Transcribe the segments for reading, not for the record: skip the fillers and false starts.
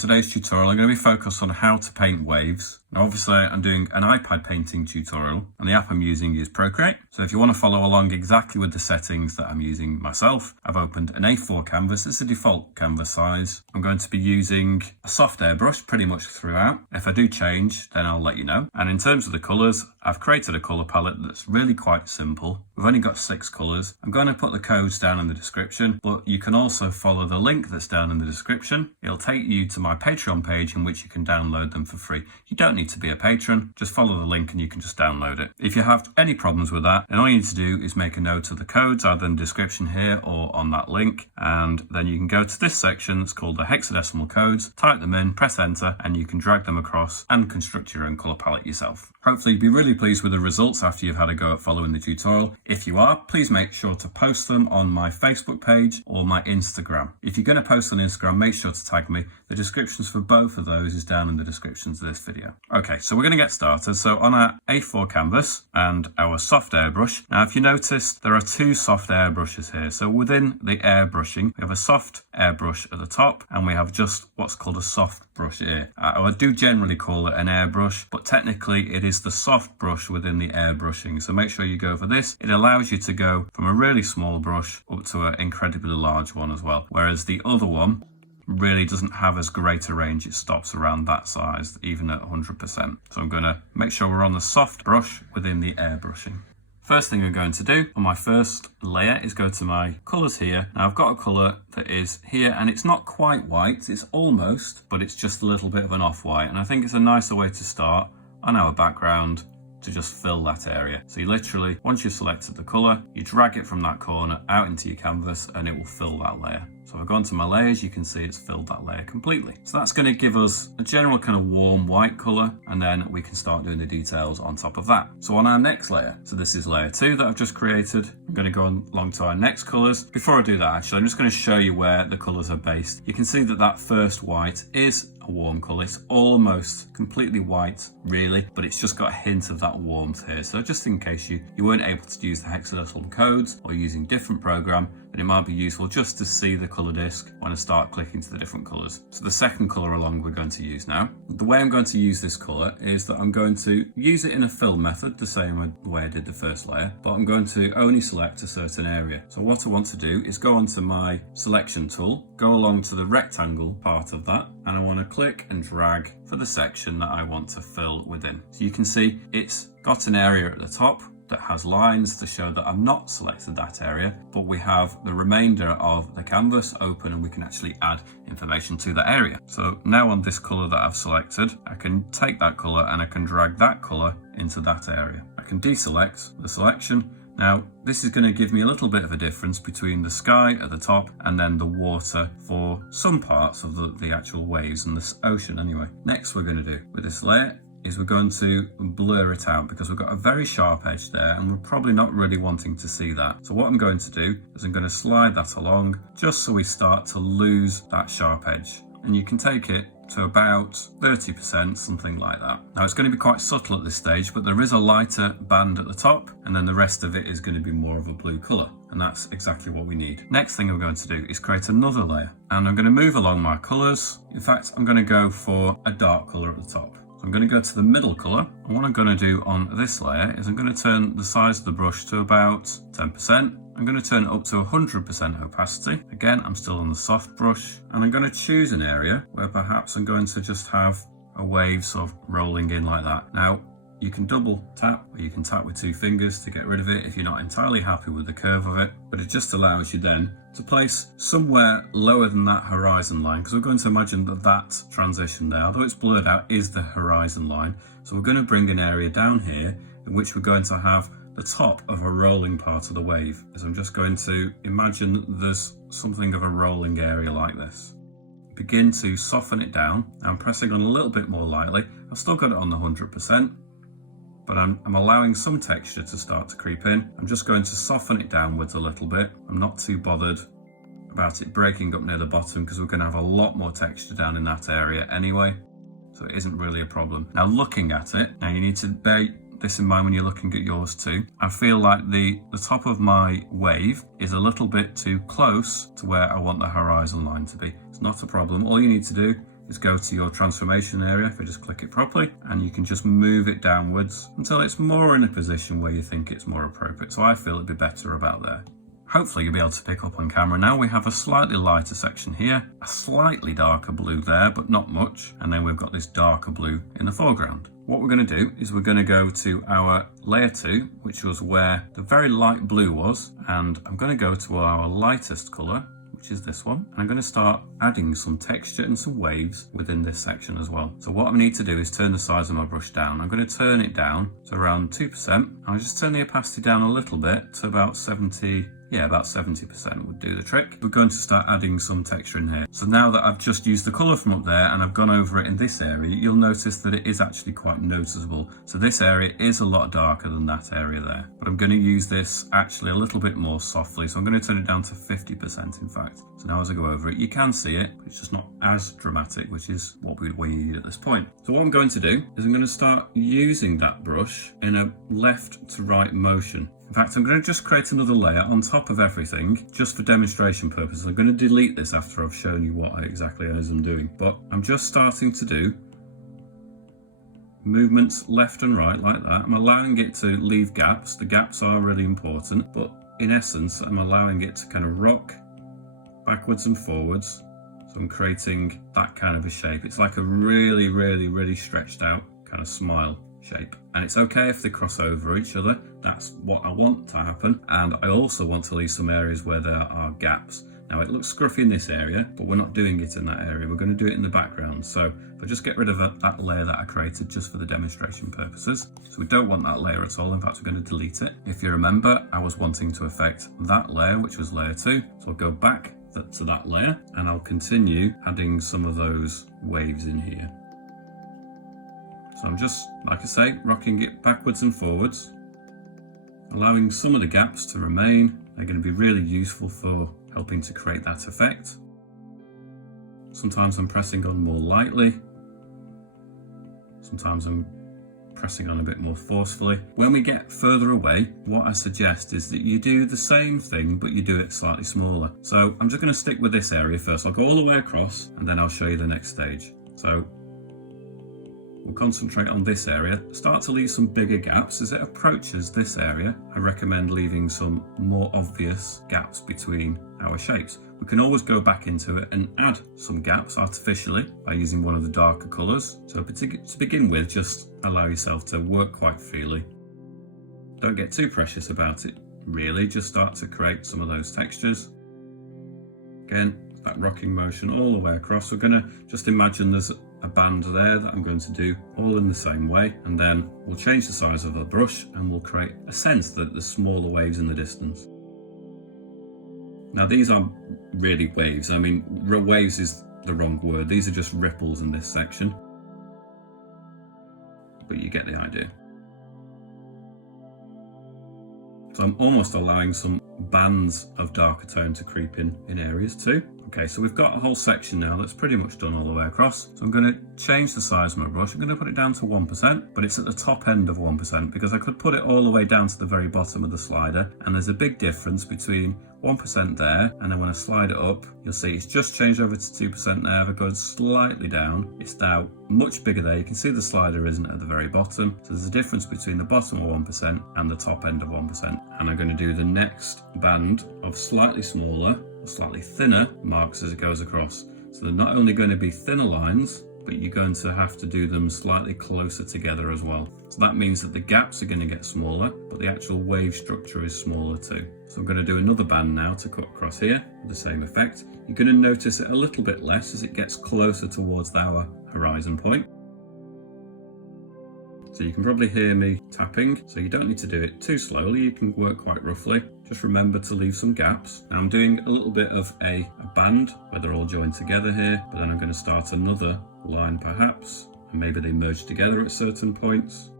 today's tutorial I'm going to be focused on how to paint waves. Now obviously I'm doing an iPad painting tutorial and the app I'm using is Procreate. So if you want to follow along exactly with the settings that I'm using myself, I've opened an A4 canvas. It's a default canvas size. I'm going to be using a soft airbrush pretty much throughout. If I do change, then I'll let you know. And in terms of the colours, I've created a colour palette that's really quite simple. We've only got 6 colours. I'm going to put the codes down in the description, but you can also follow the link that's down in the description. It'll take you to my Patreon page in which you can download them for free. You don't need to be a patron, just follow the link and you can just download it. If you have any problems with that, then all you need to do is make a note of the codes either in the description here or on that link, and then you can go to this section that's called the hexadecimal codes, type them in, press enter, and you can drag them across and construct your own colour palette yourself. Hopefully you'll be really pleased with the results after you've had a go at following the tutorial. If you are, please make sure to post them on my Facebook page or my Instagram. If you're going to post on Instagram, make sure to tag me. The descriptions for both of those is down in the descriptions of this video. Okay, so we're going to get started. So on our A4 canvas and our soft airbrush. Now if you notice, there are 2 soft airbrushes here. So within the airbrushing, we have a soft airbrush at the top and we have just what's called a soft brush here. I do generally call it an airbrush, but technically it is the soft brush within the airbrushing. So make sure you go for this. It allows you to go from a really small brush up to an incredibly large one as well. Whereas the other one really doesn't have as great a range. It stops around that size, even at 100%. So I'm going to make sure we're on the soft brush within the airbrushing. First thing I'm going to do on my first layer is go to my colours here. Now I've got a colour that is here and it's not quite white, it's almost, but it's just a little bit of an off-white. And I think it's a nicer way to start on our background to just fill that area. So you literally, once you've selected the colour, you drag it from that corner out into your canvas and it will fill that layer. So if I go into my layers, you can see it's filled that layer completely. So that's going to give us a general kind of warm white colour, and then we can start doing the details on top of that. So on our next layer, so this is layer 2 that I've just created. I'm going to go along to our next colours. Before I do that, actually, I'm just going to show you where the colours are based. You can see that that first white is a warm colour. It's almost completely white, really, but it's just got a hint of that warmth here. So just in case you weren't able to use the hexadecimal codes or using different program, then it might be useful just to see the colour disc when I start clicking to the different colours. So the second colour along we're going to use now. The way I'm going to use this colour is that I'm going to use it in a fill method, the same way I did the first layer, but I'm going to only select a certain area. So what I want to do is go onto my selection tool, go along to the rectangle part of that, and I want to click and drag for the section that I want to fill within. So you can see it's got an area at the top that has lines to show that I've not selected that area, but we have the remainder of the canvas open and we can actually add information to that area. So now on this colour that I've selected, I can take that colour and I can drag that colour into that area. I can deselect the selection. Now, this is going to give me a little bit of a difference between the sky at the top and then the water for some parts of the actual waves and the ocean anyway. Next we're going to do with this layer is we're going to blur it out because we've got a very sharp edge there and we're probably not really wanting to see that. So what I'm going to do is I'm going to slide that along just so we start to lose that sharp edge. And you can take it to about 30%, something like that. Now it's going to be quite subtle at this stage, but there is a lighter band at the top and then the rest of it is going to be more of a blue colour. And that's exactly what we need. Next thing I'm going to do is create another layer and I'm going to move along my colours. In fact, I'm going to go for a dark colour at the top. So I'm going to go to the middle colour, and what I'm going to do on this layer is I'm going to turn the size of the brush to about 10%. I'm going to turn it up to 100% opacity. Again, I'm still on the soft brush, and I'm going to choose an area where perhaps I'm going to just have a wave sort of rolling in like that. Now, you can double tap or you can tap with 2 fingers to get rid of it if you're not entirely happy with the curve of it, but it just allows you then to place somewhere lower than that horizon line, because we're going to imagine that that transition there, although it's blurred out, is the horizon line. So we're going to bring an area down here in which we're going to have the top of a rolling part of the wave. So I'm just going to imagine there's something of a rolling area like this. Begin to soften it down. I'm pressing on a little bit more lightly. I've still got it on the 100%. But I'm allowing some texture to start to creep in. I'm just going to soften it downwards a little bit. I'm not too bothered about it breaking up near the bottom because we're going to have a lot more texture down in that area anyway. So it isn't really a problem. Now looking at it, now you need to bear this in mind when you're looking at yours too. I feel like the top of my wave is a little bit too close to where I want the horizon line to be. It's not a problem. All you need to do is go to your transformation area, if I just click it properly, and you can just move it downwards until it's more in a position where you think it's more appropriate. So I feel it'd be better about there. Hopefully you'll be able to pick up on camera now. We have a slightly lighter section here, a slightly darker blue there, but not much. And then we've got this darker blue in the foreground. What we're going to do is we're going to go to our layer 2, which was where the very light blue was. And I'm going to go to our lightest color, which is this one. And I'm going to start adding some texture and some waves within this section as well. So what I need to do is turn the size of my brush down. I'm going to turn it down to around 2%. I'll just turn the opacity down a little bit to about 70. Yeah, about 70% would do the trick. We're going to start adding some texture in here. So now that I've just used the colour from up there and I've gone over it in this area, you'll notice that it is actually quite noticeable. So this area is a lot darker than that area there. But I'm going to use this actually a little bit more softly. So I'm going to turn it down to 50% in fact. So now as I go over it, you can see it, but it's just not as dramatic, which is what we need at this point. So what I'm going to do is I'm going to start using that brush in a left to right motion. In fact, I'm going to just create another layer on top of everything, just for demonstration purposes. I'm going to delete this after I've shown you what exactly it is I'm doing. But I'm just starting to do movements left and right like that. I'm allowing it to leave gaps. The gaps are really important, but in essence, I'm allowing it to kind of rock backwards and forwards. So I'm creating that kind of a shape. It's like a really, really, really stretched out kind of smile shape. And it's okay if they cross over each other. That's what I want to happen. And I also want to leave some areas where there are gaps. Now it looks scruffy in this area, but we're not doing it in that area. We're going to do it in the background. So if I just get rid of that layer that I created just for the demonstration purposes. So we don't want that layer at all. In fact, we're going to delete it. If you remember, I was wanting to affect that layer, which was layer 2. So I'll go back to that layer and I'll continue adding some of those waves in here. So I'm just, like I say, rocking it backwards and forwards, allowing some of the gaps to remain. They're going to be really useful for helping to create that effect. Sometimes I'm pressing on more lightly. Sometimes I'm pressing on a bit more forcefully. When we get further away, what I suggest is that you do the same thing, but you do it slightly smaller. So I'm just going to stick with this area first. I'll go all the way across and then I'll show you the next stage. So we'll concentrate on this area, start to leave some bigger gaps. As it approaches this area, I recommend leaving some more obvious gaps between our shapes. We can always go back into it and add some gaps artificially by using one of the darker colours. So to begin with, just allow yourself to work quite freely. Don't get too precious about it, really. Just start to create some of those textures. Again, that rocking motion all the way across. We're going to just imagine there's a band there that I'm going to do all in the same way, and then we'll change the size of the brush and we'll create a sense that there's smaller waves in the distance. Now these aren't really waves. I mean, waves is the wrong word. These are just ripples in this section, but you get the idea. So I'm almost allowing some bands of darker tone to creep in areas too. Okay, so we've got a whole section now that's pretty much done all the way across. So I'm going to change the size of my brush. I'm going to put it down to 1%, but it's at the top end of 1% because I could put it all the way down to the very bottom of the slider. And there's a big difference between 1% there, and then when I slide it up, you'll see it's just changed over to 2% there. If I go slightly down, it's now much bigger there. You can see the slider isn't at the very bottom. So there's a difference between the bottom of 1% and the top end of 1%. And I'm going to do the next band of slightly smaller, slightly thinner marks as it goes across. So they're not only going to be thinner lines, but you're going to have to do them slightly closer together as well. So that means that the gaps are going to get smaller, but the actual wave structure is smaller too. So I'm going to do another band now to cut across here with the same effect. You're going to notice it a little bit less as it gets closer towards our horizon point. So you can probably hear me tapping, so you don't need to do it too slowly. You can work quite roughly. Just remember to leave some gaps. Now I'm doing a little bit of a band where they're all joined together here, but then I'm going to start another line perhaps, and maybe they merge together at certain points.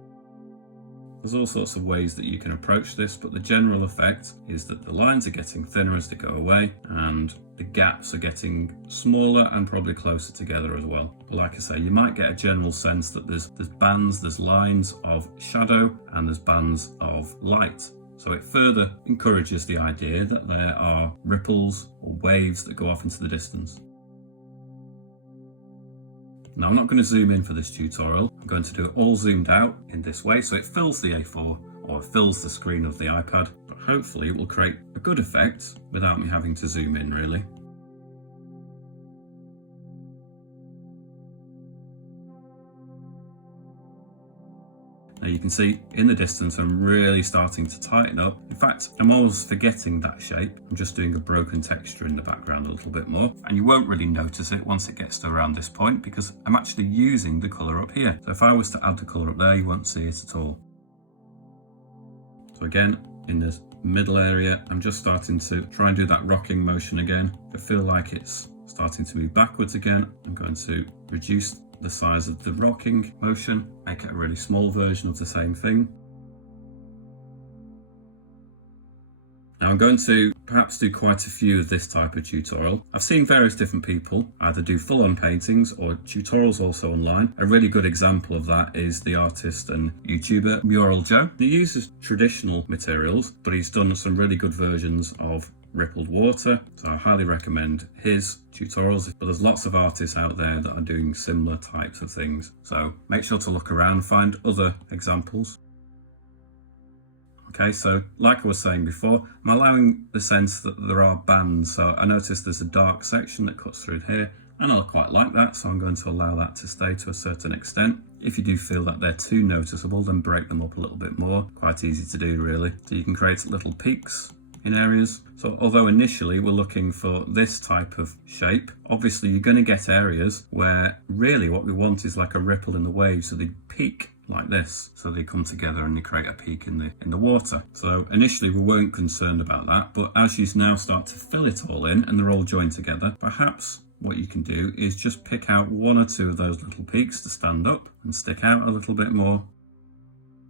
There's all sorts of ways that you can approach this, but the general effect is that the lines are getting thinner as they go away, and the gaps are getting smaller and probably closer together as well. But like I say, you might get a general sense that there's bands, there's lines of shadow, and there's bands of light. So it further encourages the idea that there are ripples or waves that go off into the distance. Now I'm not going to zoom in for this tutorial. I'm going to do it all zoomed out in this way so it fills the A4 or fills the screen of the iPad, but hopefully it will create a good effect without me having to zoom in really. Now you can see in the distance I'm really starting to tighten up. In fact, I'm almost forgetting that shape. I'm just doing a broken texture in the background a little bit more. And you won't really notice it once it gets to around this point because I'm actually using the colour up here. So if I was to add the colour up there, you won't see it at all. So again, in this middle area, I'm just starting to try and do that rocking motion again. If I feel like it's starting to move backwards again, I'm going to reduce the size of the rocking motion, make it a really small version of the same thing. Now I'm going to perhaps do quite a few of this type of tutorial. I've seen various different people either do full-on paintings or tutorials also online. A really good example of that is the artist and YouTuber Mural Joe. He uses traditional materials, but he's done some really good versions of rippled water, so I highly recommend his tutorials. But there's lots of artists out there that are doing similar types of things, so make sure to look around, find other examples. Okay, so like I was saying before, I'm allowing the sense that there are bands. So I noticed there's a dark section that cuts through here, and I quite like that, so I'm going to allow that to stay to a certain extent. If you do feel that they're too noticeable, then break them up a little bit more. Quite easy to do really. So you can create little peaks in areas. So although initially we're looking for this type of shape, obviously you're going to get areas where really what we want is like a ripple in the wave, so they peak like this, so they come together and they create a peak in the water. So initially we weren't concerned about that, but as you now start to fill it all in and they're all joined together, perhaps what you can do is just pick out one or two of those little peaks to stand up and stick out a little bit more.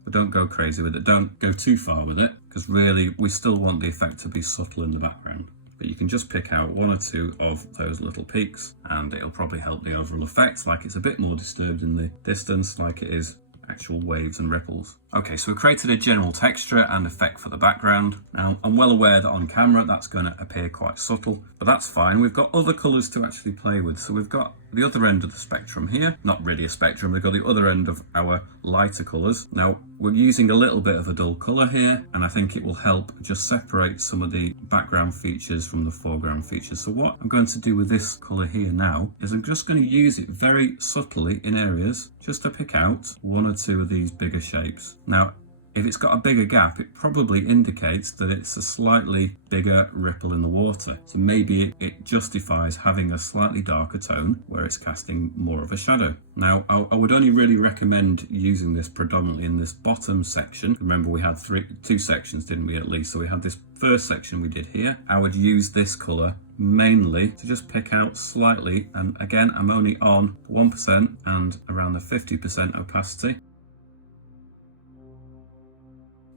But don't go crazy with it, don't go too far with it, because really we still want the effect to be subtle in the background. But you can just pick out one or two of those little peaks and it'll probably help the overall effect, like it's a bit more disturbed in the distance, like it is actual waves and ripples. Okay, so we've created a general texture and effect for the background. Now, I'm well aware that on camera that's going to appear quite subtle, but that's fine. We've got other colours to actually play with. So we've got the other end of the spectrum here. Not really a spectrum, we've got the other end of our lighter colours. Now, we're using a little bit of a dull colour here, and I think it will help just separate some of the background features from the foreground features. So what I'm going to do with this colour here now is I'm just going to use it very subtly in areas just to pick out one or two of these bigger shapes. Now, if it's got a bigger gap, it probably indicates that it's a slightly bigger ripple in the water. So maybe it justifies having a slightly darker tone where it's casting more of a shadow. Now, I would only really recommend using this predominantly in this bottom section. Remember, we had two sections, didn't we, at least? So we had this first section we did here. I would use this colour mainly to just pick out slightly. And again, I'm only on 1% and around the 50% opacity.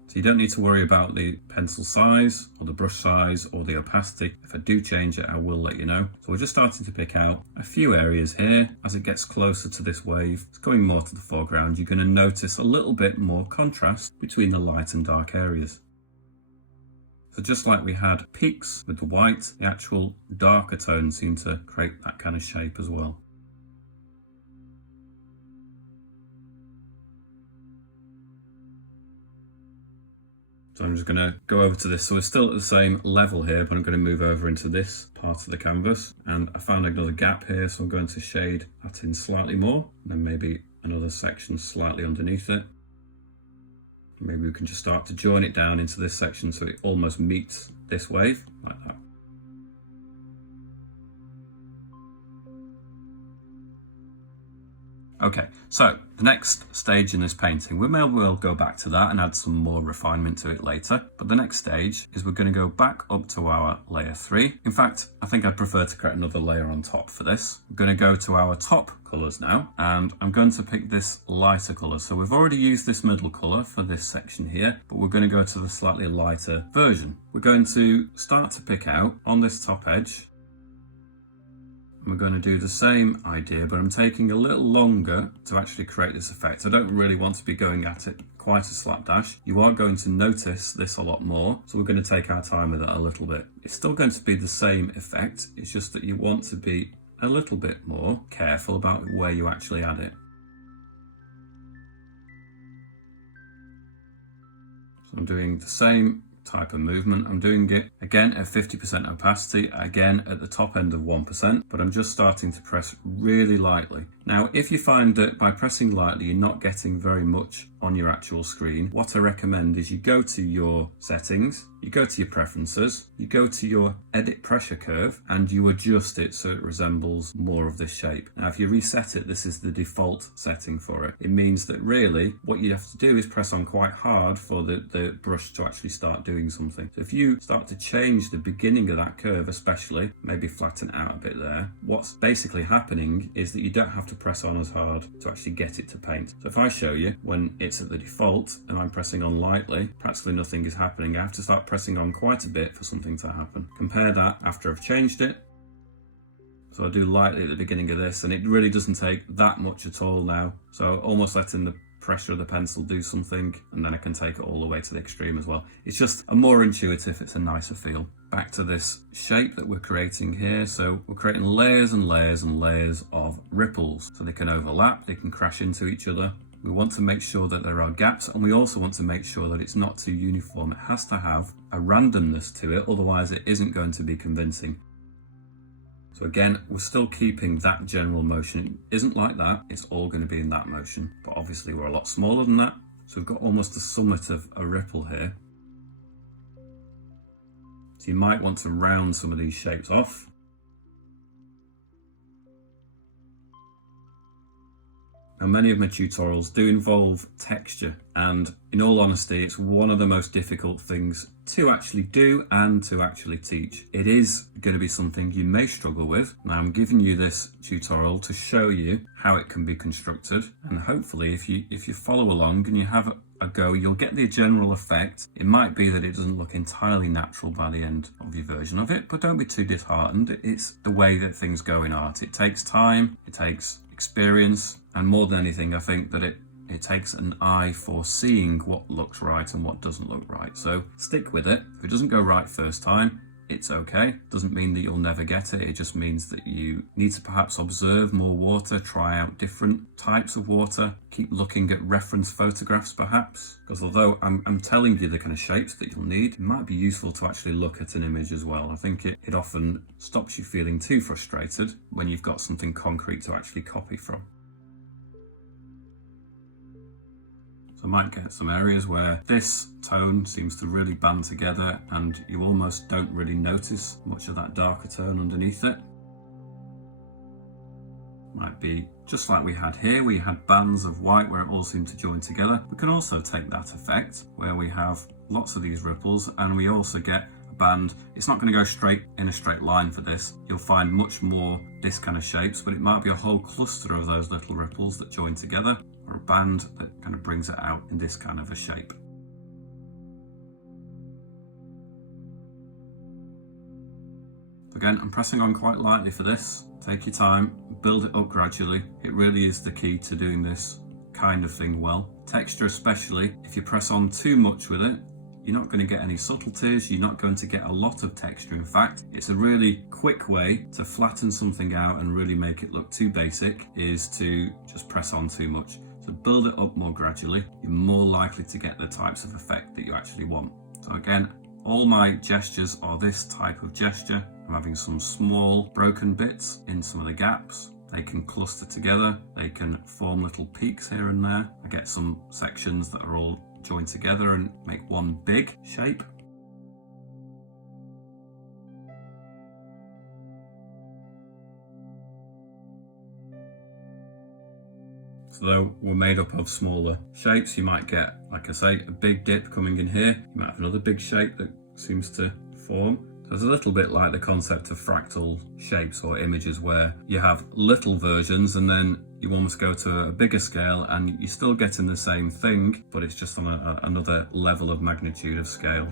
So you don't need to worry about the pencil size or the brush size or the opacity. If I do change it, I will let you know. So we're just starting to pick out a few areas here. As it gets closer to this wave, it's going more to the foreground. You're going to notice a little bit more contrast between the light and dark areas. So just like we had peaks with the white, the actual darker tones seem to create that kind of shape as well. So I'm just going to go over to this. So we're still at the same level here, but I'm going to move over into this part of the canvas. And I found another gap here, so I'm going to shade that in slightly more. And then maybe another section slightly underneath it. Maybe we can just start to join it down into this section so it almost meets this wave, like that. Okay, so the next stage in this painting, we may well go back to that and add some more refinement to it later. But the next stage is we're going to go back up to our layer 3. In fact, I think I'd prefer to create another layer on top for this. We're going to go to our top colours now, and I'm going to pick this lighter colour. So we've already used this middle colour for this section here, but we're going to go to the slightly lighter version. We're going to start to pick out on this top edge. We're going to do the same idea, but I'm taking a little longer to actually create this effect. I don't really want to be going at it quite a slapdash. You are going to notice this a lot more, so we're going to take our time with it a little bit. It's still going to be the same effect, it's just that you want to be a little bit more careful about where you actually add it. So I'm doing the same type of movement. I'm doing it again at 50% opacity, again at the top end of 1%, but I'm just starting to press really lightly. Now, if you find that by pressing lightly you're not getting very much on your actual screen, what I recommend is you go to your settings, you go to your preferences, you go to your edit pressure curve, and you adjust it so it resembles more of this shape. Now, if you reset it, this is the default setting for it. It means that really what you have to do is press on quite hard for the brush to actually start doing something. So if you start to change the beginning of that curve, especially, maybe flatten out a bit there, what's basically happening is that you don't have to press on as hard to actually get it to paint. So if I show you when it's at the default and I'm pressing on lightly, practically nothing is happening. I have to start pressing on quite a bit for something to happen. Compare that after I've changed it. So I do lightly at the beginning of this, and it really doesn't take that much at all now. So almost letting the pressure of the pencil do something, and then I can take it all the way to the extreme as well. It's just a more intuitive, it's a nicer feel. Back to this shape that we're creating here. So we're creating layers and layers and layers of ripples. So they can overlap, they can crash into each other. We want to make sure that there are gaps, and we also want to make sure that it's not too uniform. It has to have a randomness to it, otherwise it isn't going to be convincing. So again, we're still keeping that general motion. It isn't like that, it's all going to be in that motion. But obviously we're a lot smaller than that. So we've got almost the summit of a ripple here. So you might want to round some of these shapes off. Now, many of my tutorials do involve texture, and in all honesty, it's one of the most difficult things to actually do and to actually teach. It is going to be something you may struggle with. Now, I'm giving you this tutorial to show you how it can be constructed, and hopefully if you follow along and you have a go, you'll get the general effect. It might be that it doesn't look entirely natural by the end of your version of it, but don't be too disheartened. It's the way that things go in art. It takes time, it takes experience, and more than anything, I think that it takes an eye for seeing what looks right and what doesn't look right. So stick with it. If it doesn't go right first time, it's okay. Doesn't mean that you'll never get it. It just means that you need to perhaps observe more water, try out different types of water, keep looking at reference photographs perhaps, because although I'm telling you the kind of shapes that you'll need, it might be useful to actually look at an image as well. I think it often stops you feeling too frustrated when you've got something concrete to actually copy from. I might get some areas where this tone seems to really band together and you almost don't really notice much of that darker tone underneath it. Might be just like we had here, we had bands of white where it all seemed to join together. We can also take that effect where we have lots of these ripples and we also get a band. It's not going to go straight in a straight line for this. You'll find much more this kind of shapes, but it might be a whole cluster of those little ripples that join together, or a band that kind of brings it out in this kind of a shape. Again, I'm pressing on quite lightly for this. Take your time, build it up gradually. It really is the key to doing this kind of thing well. Texture especially, if you press on too much with it, you're not going to get any subtleties, you're not going to get a lot of texture. In fact, it's a really quick way to flatten something out and really make it look too basic, is to just press on too much. So build it up more gradually, you're more likely to get the types of effect that you actually want. So again, all my gestures are this type of gesture. I'm having some small broken bits in some of the gaps. They can cluster together, they can form little peaks here and there. I get some sections that are all joined together and make one big shape. So we're made up of smaller shapes. You might get, like I say, a big dip coming in here. You might have another big shape that seems to form. So it's a little bit like the concept of fractal shapes or images, where you have little versions and then you almost go to a bigger scale and you're still getting the same thing, but it's just on another level of magnitude of scale.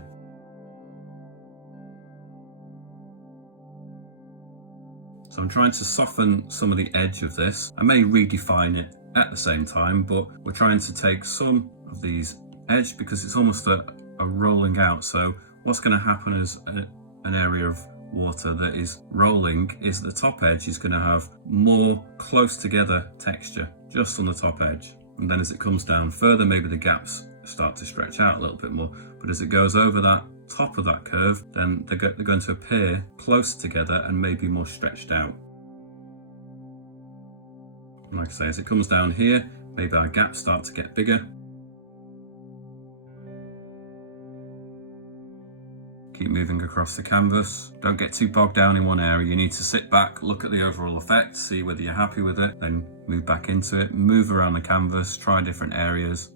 So I'm trying to soften some of the edge of this. I may redefine it at the same time, but we're trying to take some of these edge because it's almost a rolling out. So what's going to happen is an area of water that is rolling is the top edge is going to have more close together texture just on the top edge. And then as it comes down further, maybe the gaps start to stretch out a little bit more. But as it goes over that top of that curve, then they're going to appear closer together and maybe more stretched out. And like I say, as it comes down here, maybe our gaps start to get bigger. Keep moving across the canvas. Don't get too bogged down in one area. You need to sit back, look at the overall effect, see whether you're happy with it, then move back into it, move around the canvas, try different areas.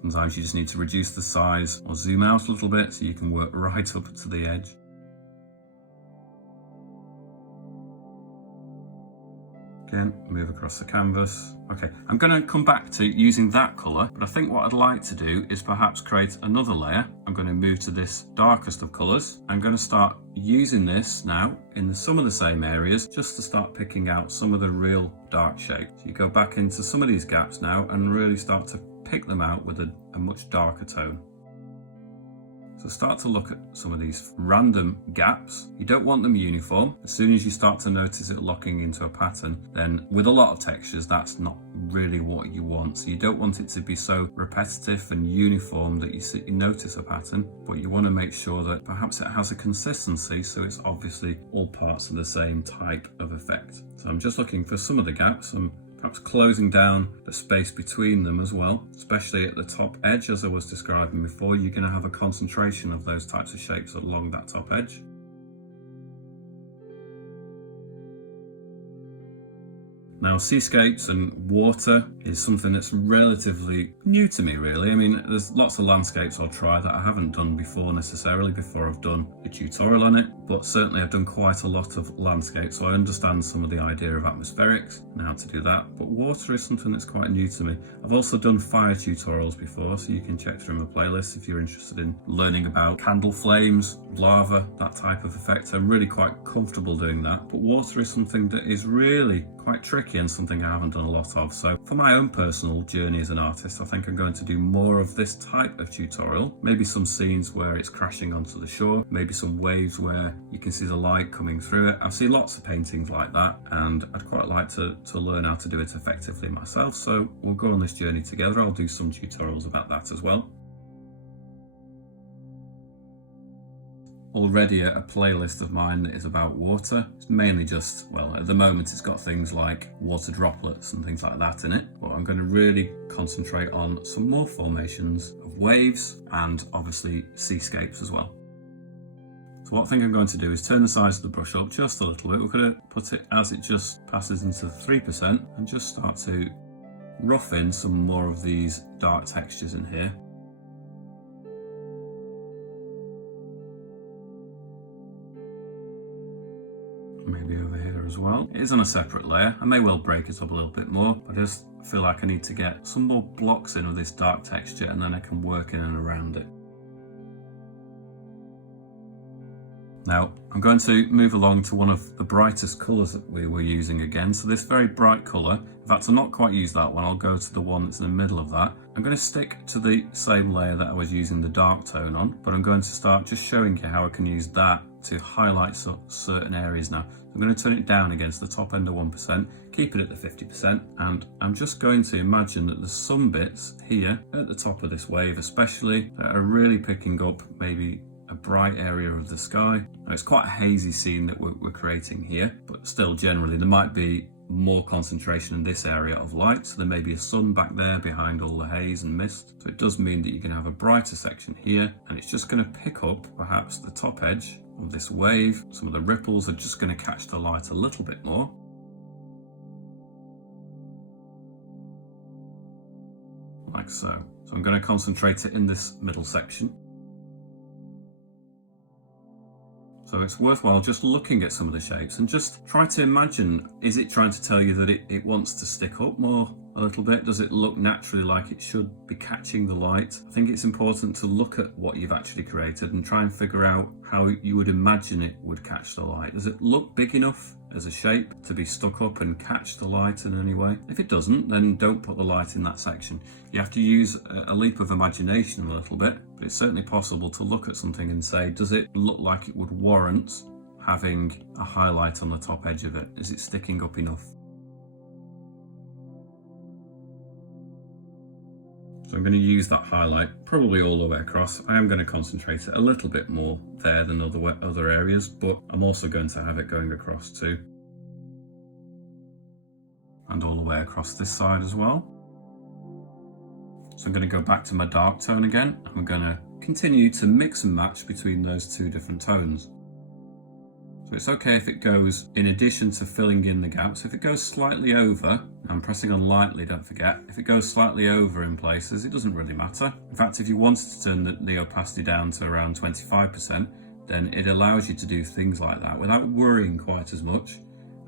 Sometimes you just need to reduce the size or zoom out a little bit so you can work right up to the edge. Again, move across the canvas. Okay, I'm going to come back to using that colour, but I think what I'd like to do is perhaps create another layer. I'm going to move to this darkest of colours. I'm going to start using this now in some of the same areas just to start picking out some of the real dark shapes. So you go back into some of these gaps now and really start to pick them out with a much darker tone. So start to look at some of these random gaps. You don't want them uniform. As soon as you start to notice it locking into a pattern, then with a lot of textures, that's not really what you want. So you don't want it to be so repetitive and uniform that you notice a pattern, but you want to make sure that perhaps it has a consistency, so it's obviously all parts of the same type of effect. So I'm just looking for some of the gaps. I'm perhaps closing down the space between them as well, especially at the top edge. As I was describing before, you're going to have a concentration of those types of shapes along that top edge. Now, seascapes and water is something that's relatively new to me, really. I mean, there's lots of landscapes I'll try that I haven't done before necessarily before I've done a tutorial on it, but certainly I've done quite a lot of landscapes, so I understand some of the idea of atmospherics and how to do that. But water is something that's quite new to me. I've also done fire tutorials before, so you can check through my playlist if you're interested in learning about candle flames, lava, that type of effect. I'm really quite comfortable doing that. But water is something that is really quite tricky and something I haven't done a lot of. So for my own personal journey as an artist, I think I'm going to do more of this type of tutorial. Maybe some scenes where it's crashing onto the shore, maybe some waves where you can see the light coming through it. I've seen lots of paintings like that, and I'd quite like to learn how to do it effectively myself. So we'll go on this journey together. I'll do some tutorials about that as well. Already a playlist of mine that is about water. It's mainly just, well, at the moment it's got things like water droplets and things like that in it, but I'm going to really concentrate on some more formations of waves and obviously seascapes as well. So what I think I'm going to do is turn the size of the brush up just a little bit. We're going to put it as it just passes into 3% and just start to rough in some more of these dark textures in here. Maybe over here as well. It is on a separate layer. I may well break it up a little bit more, but I just feel like I need to get some more blocks in of this dark texture, and then I can work in and around it. Now, I'm going to move along to one of the brightest colours that we were using again. So this very bright colour, in fact, I'll not quite use that one. I'll go to the one that's in the middle of that. I'm going to stick to the same layer that I was using the dark tone on, but I'm going to start just showing you how I can use that to highlight certain areas now. I'm going to turn it down against the top end of 1%, keep it at the 50%, and I'm just going to imagine that there's some bits here at the top of this wave especially that are really picking up maybe a bright area of the sky. Now, it's quite a hazy scene that we're creating here, but still generally there might be more concentration in this area of light, so there may be a sun back there behind all the haze and mist. So it does mean that you can have a brighter section here, and it's just going to pick up perhaps the top edge of this wave. Some of the ripples are just going to catch the light a little bit more. Like so. So I'm going to concentrate it in this middle section. So it's worthwhile just looking at some of the shapes and just try to imagine, is it trying to tell you that it wants to stick up more a little bit? Does it look naturally like it should be catching the light? I think it's important to look at what you've actually created and try and figure out how you would imagine it would catch the light. Does it look big enough as a shape to be stuck up and catch the light in any way. If it doesn't, then don't put the light in that section. You have to use a leap of imagination a little bit, but it's certainly possible to look at something and say, does it look like it would warrant having a highlight on the top edge of it? Is it sticking up enough? So I'm going to use that highlight probably all the way across. I am going to concentrate it a little bit more there than other areas, but I'm also going to have it going across too. And all the way across this side as well. So I'm going to go back to my dark tone again. I'm going to continue to mix and match between those two different tones. So it's okay if it goes in addition to filling in the gaps. If it goes slightly over, I'm pressing on lightly, don't forget. If it goes slightly over in places, it doesn't really matter. In fact, if you wanted to turn the opacity down to around 25%, then it allows you to do things like that without worrying quite as much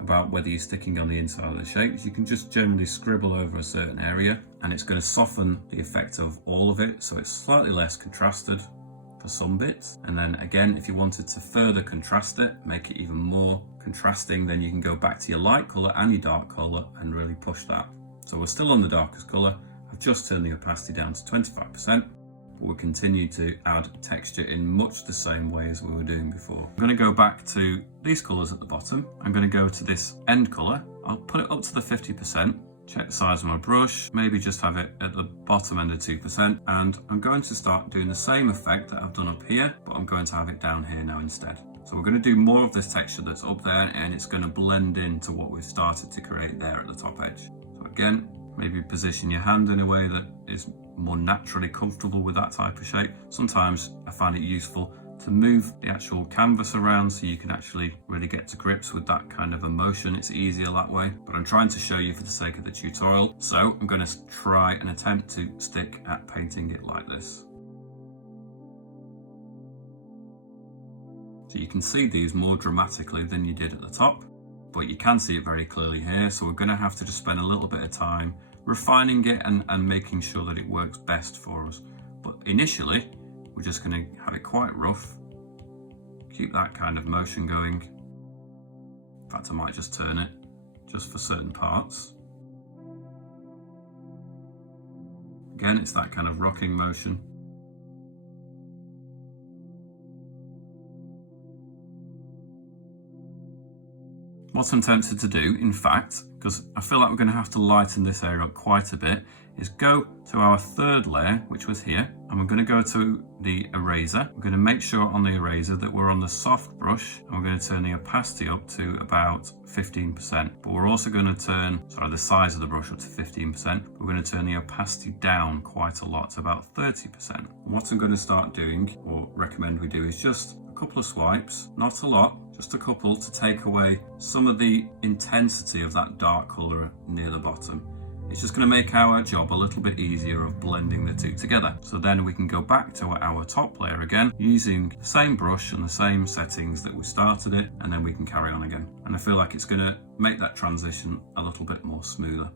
about whether you're sticking on the inside of the shapes. You can just generally scribble over a certain area and it's going to soften the effect of all of it, so it's slightly less contrasted for some bits. And then again, if you wanted to further contrast it, make it even more contrasting, then you can go back to your light colour and your dark colour and really push that. So we're still on the darkest colour. I've just turned the opacity down to 25%, but we'll continue to add texture in much the same way as we were doing before. I'm going to go back to these colours at the bottom. I'm going to go to this end colour. I'll put it up to the 50%. Check the size of my brush, maybe just have it at the bottom end of 2%, and I'm going to start doing the same effect that I've done up here, but I'm going to have it down here now instead. So we're going to do more of this texture that's up there, and it's going to blend into what we've started to create there at the top edge. So again, maybe position your hand in a way that is more naturally comfortable with that type of shape. Sometimes I find it useful to move the actual canvas around so you can actually really get to grips with that kind of emotion. It's easier that way, but I'm trying to show you for the sake of the tutorial. So I'm going to try and attempt to stick at painting it like this. So you can see these more dramatically than you did at the top, but you can see it very clearly here. So we're going to have to just spend a little bit of time refining it and making sure that it works best for us. But initially, we're just going to have it quite rough, keep that kind of motion going. In fact, I might just turn it just for certain parts. Again, it's that kind of rocking motion. What I'm tempted to do, in fact, because I feel like we're going to have to lighten this area up quite a bit, is go to our third layer, which was here, and we're going to go to the eraser. We're going to make sure on the eraser that we're on the soft brush, and we're going to turn the opacity up to about 15%. But we're also going to turn, the size of the brush up to 15%. We're going to turn the opacity down quite a lot to about 30%. What I'm going to start doing, or recommend we do, is just a couple of swipes, not a lot, just a couple, to take away some of the intensity of that dark colour near the bottom. It's just going to make our job a little bit easier of blending the two together. So then we can go back to our top layer again, using the same brush and the same settings that we started it, and then we can carry on again. And I feel like it's going to make that transition a little bit more smoother.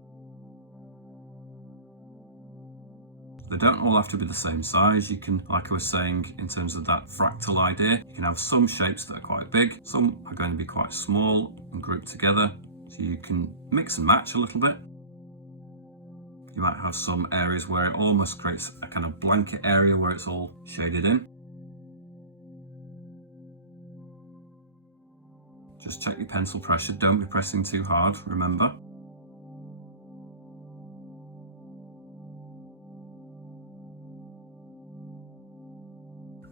They don't all have to be the same size. You can, like I was saying, in terms of that fractal idea, you can have some shapes that are quite big, some are going to be quite small and grouped together. So you can mix and match a little bit. You might have some areas where it almost creates a kind of blanket area where it's all shaded in. Just check your pencil pressure, don't be pressing too hard, remember.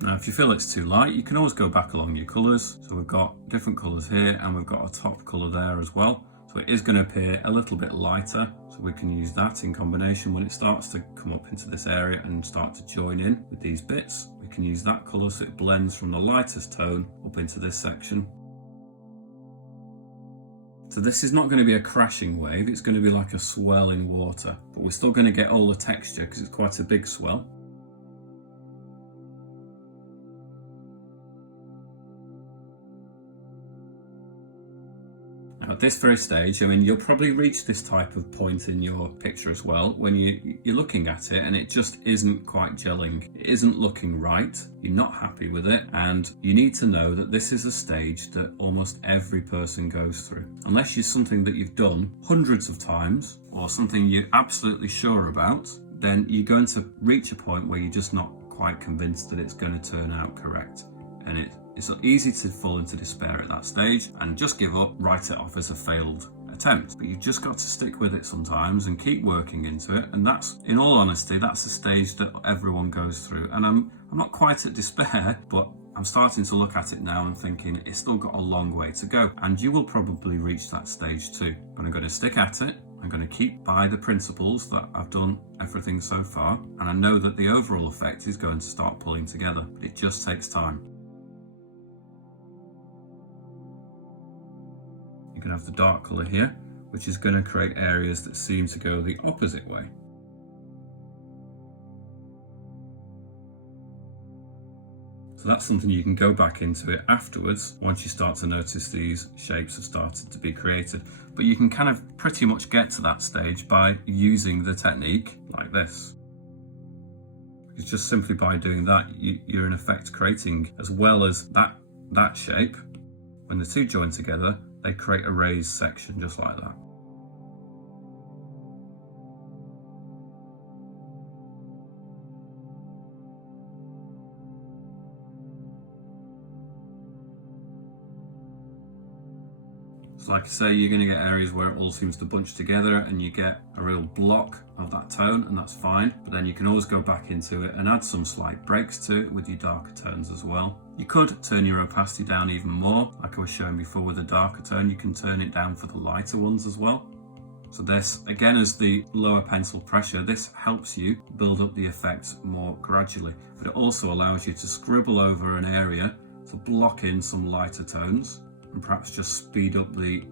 Now, if you feel it's too light, you can always go back along your colours. So we've got different colours here, and we've got a top colour there as well. So it is going to appear a little bit lighter. So we can use that in combination when it starts to come up into this area and start to join in with these bits. We can use that colour so it blends from the lightest tone up into this section. So this is not going to be a crashing wave, it's going to be like a swell in water, but we're still going to get all the texture because it's quite a big swell. Now at this very stage, I mean, you'll probably reach this type of point in your picture as well when you're looking at it and it just isn't quite gelling. It isn't looking right. You're not happy with it, and you need to know that this is a stage that almost every person goes through. Unless it's something that you've done hundreds of times or something you're absolutely sure about, then you're going to reach a point where you're just not quite convinced that it's going to turn out correct. And it's easy to fall into despair at that stage and just give up, write it off as a failed attempt. But you've just got to stick with it sometimes and keep working into it. And that's, in all honesty, that's the stage that everyone goes through. And I'm not quite at despair, but I'm starting to look at it now and thinking it's still got a long way to go. And you will probably reach that stage too. But I'm going to stick at it. I'm going to keep by the principles that I've done everything so far. And I know that the overall effect is going to start pulling together, but it just takes time. You can have the dark colour here, which is going to create areas that seem to go the opposite way. So that's something you can go back into it afterwards once you start to notice these shapes have started to be created. But you can kind of pretty much get to that stage by using the technique like this. It's just simply by doing that, you're in effect creating, as well as that shape, when the two join together, they create a raised section just like that. So like I say, you're going to get areas where it all seems to bunch together and you get a real block of that tone, and that's fine. But then you can always go back into it and add some slight breaks to it with your darker tones as well. You could turn your opacity down even more, like I was showing before with the darker tone. You can turn it down for the lighter ones as well. So this, again, as the lower pencil pressure, this helps you build up the effect more gradually. But it also allows you to scribble over an area to block in some lighter tones and perhaps just speed up the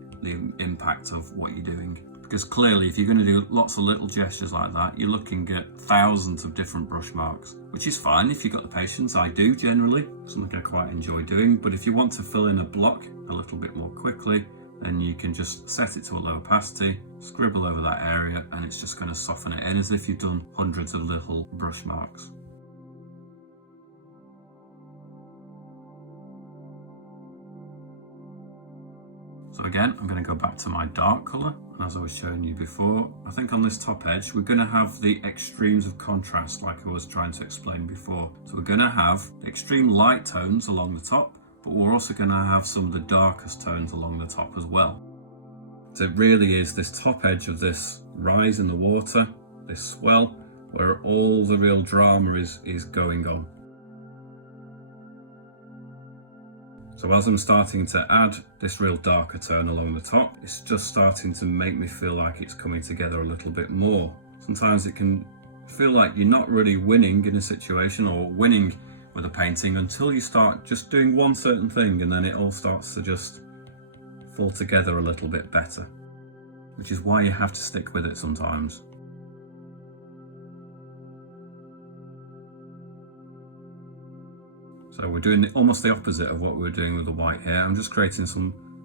impact of what you're doing. Because clearly, if you're going to do lots of little gestures like that, you're looking at thousands of different brush marks, which is fine if you've got the patience. I do generally, something I quite enjoy doing. But if you want to fill in a block a little bit more quickly, then you can just set it to a low opacity, scribble over that area, and it's just going to soften it in as if you've done hundreds of little brush marks. So again, I'm going to go back to my dark colour, and as I was showing you before, I think on this top edge we're going to have the extremes of contrast like I was trying to explain before. So we're going to have the extreme light tones along the top, but we're also going to have some of the darkest tones along the top as well. So it really is this top edge of this rise in the water, this swell, where all the real drama is going on. So as I'm starting to add this real darker tone along the top, it's just starting to make me feel like it's coming together a little bit more. Sometimes it can feel like you're not really winning in a situation or winning with a painting until you start just doing one certain thing, and then it all starts to just fall together a little bit better, which is why you have to stick with it sometimes. So we're doing almost the opposite of what we were doing with the white here. I'm just creating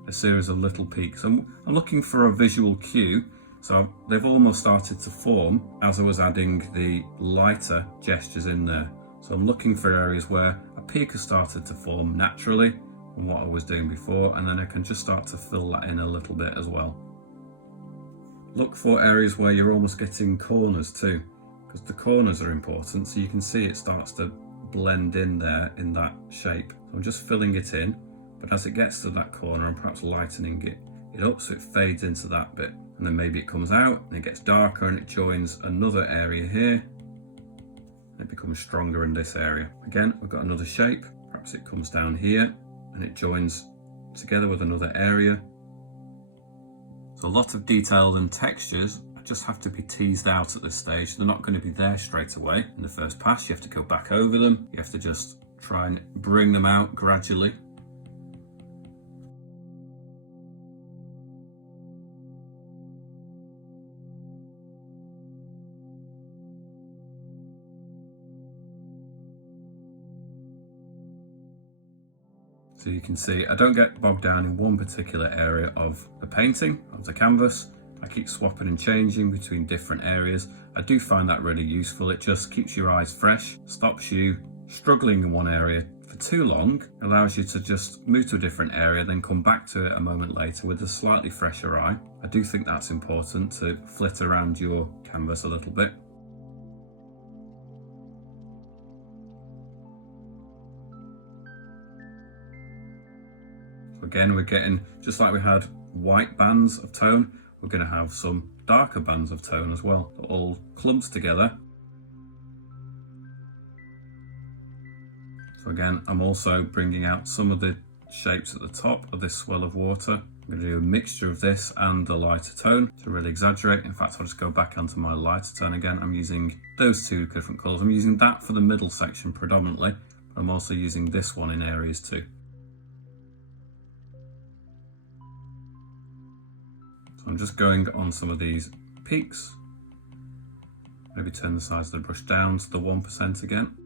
a series of little peaks. I'm looking for a visual cue. So they've almost started to form as I was adding the lighter gestures in there. So I'm looking for areas where a peak has started to form naturally from what I was doing before, and then I can just start to fill that in a little bit as well. Look for areas where you're almost getting corners too, because the corners are important, so you can see it starts to blend in there in that shape. So I'm just filling it in, but as it gets to that corner, I'm perhaps lightening it up so it fades into that bit, and then maybe it comes out and it gets darker and it joins another area here. It becomes stronger in this area. Again, we've got another shape. Perhaps it comes down here and it joins together with another area. So a lot of detail and textures just have to be teased out at this stage. They're not going to be there straight away in the first pass. You have to go back over them. You have to just try and bring them out gradually. So you can see I don't get bogged down in one particular area of the painting, of the canvas. I keep swapping and changing between different areas. I do find that really useful. It just keeps your eyes fresh, stops you struggling in one area for too long, allows you to just move to a different area, then come back to it a moment later with a slightly fresher eye. I do think that's important, to flit around your canvas a little bit. So again, we're getting, just like we had white bands of tone, we're going to have some darker bands of tone as well, that all clumped together. So again, I'm also bringing out some of the shapes at the top of this swell of water. I'm going to do a mixture of this and the lighter tone to really exaggerate. In fact, I'll just go back onto my lighter tone again. I'm using those two different colours. I'm using that for the middle section predominantly, but I'm also using this one in areas too. So I'm just going on some of these peaks. Maybe turn the size of the brush down to the 1% again.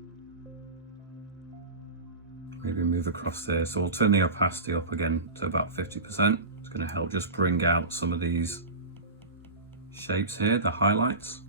Maybe move across there. So we'll turn the opacity up again to about 50%. It's going to help just bring out some of these shapes here, the highlights.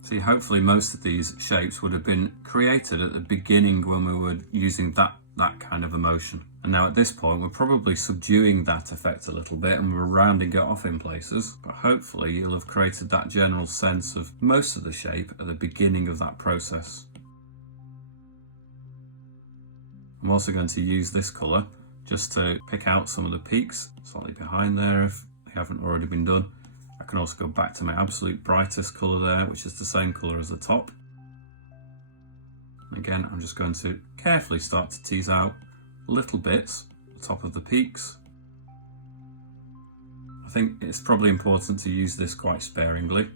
See, hopefully most of these shapes would have been created at the beginning when we were using that kind of emotion. And now at this point, we're probably subduing that effect a little bit and we're rounding it off in places. But hopefully you'll have created that general sense of most of the shape at the beginning of that process. I'm also going to use this colour just to pick out some of the peaks slightly behind there if they haven't already been done. I can also go back to my absolute brightest colour there, which is the same colour as the top. Again, I'm just going to carefully start to tease out little bits at the top of the peaks. I think it's probably important to use this quite sparingly.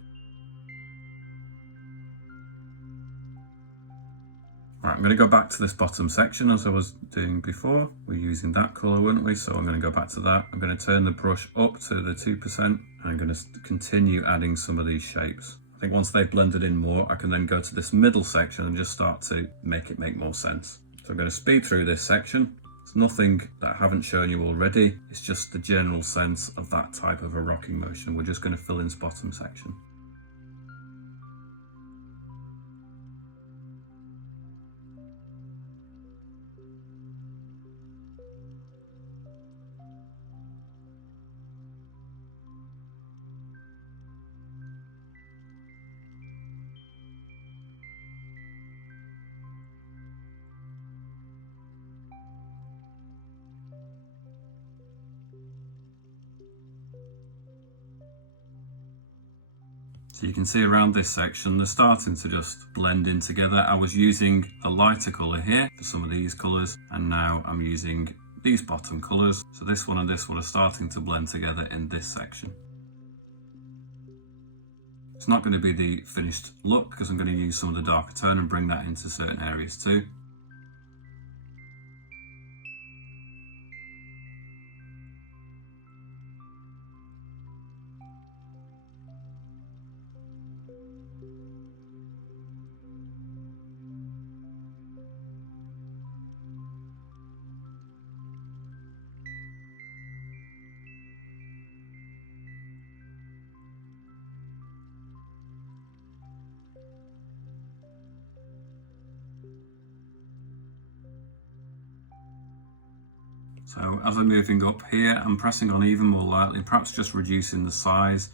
Right, I'm going to go back to this bottom section as I was doing before. We're using that colour, weren't we? So I'm going to go back to that. I'm going to turn the brush up to the 2% and I'm going to continue adding some of these shapes. I think once they've blended in more, I can then go to this middle section and just start to make it make more sense. So I'm going to speed through this section. It's nothing that I haven't shown you already. It's just the general sense of that type of a rocking motion. We're just going to fill in this bottom section. So you can see around this section, they're starting to just blend in together. I was using a lighter colour here for some of these colours, and now I'm using these bottom colours. So this one and this one are starting to blend together in this section. It's not going to be the finished look because I'm going to use some of the darker tone and bring that into certain areas too. So as I'm moving up here, I'm pressing on even more lightly, perhaps just reducing the size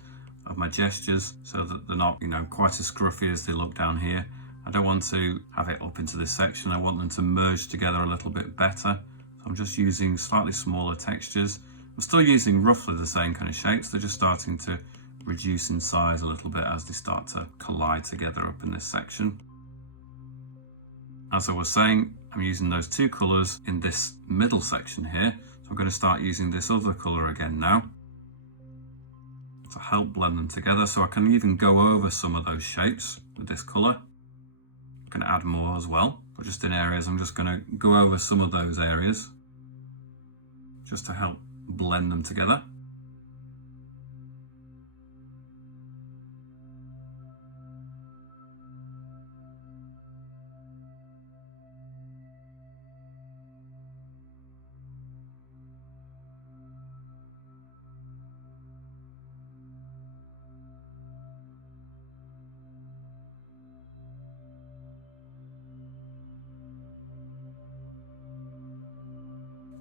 of my gestures so that they're not, quite as scruffy as they look down here. I don't want to have it up into this section. I want them to merge together a little bit better. So I'm just using slightly smaller textures. I'm still using roughly the same kind of shapes. They're just starting to reduce in size a little bit as they start to collide together up in this section. As I was saying, I'm using those two colours in this middle section here. So I'm going to start using this other colour again now to help blend them together. So I can even go over some of those shapes with this colour. I'm going to add more as well, but just in areas, I'm just going to go over some of those areas just to help blend them together.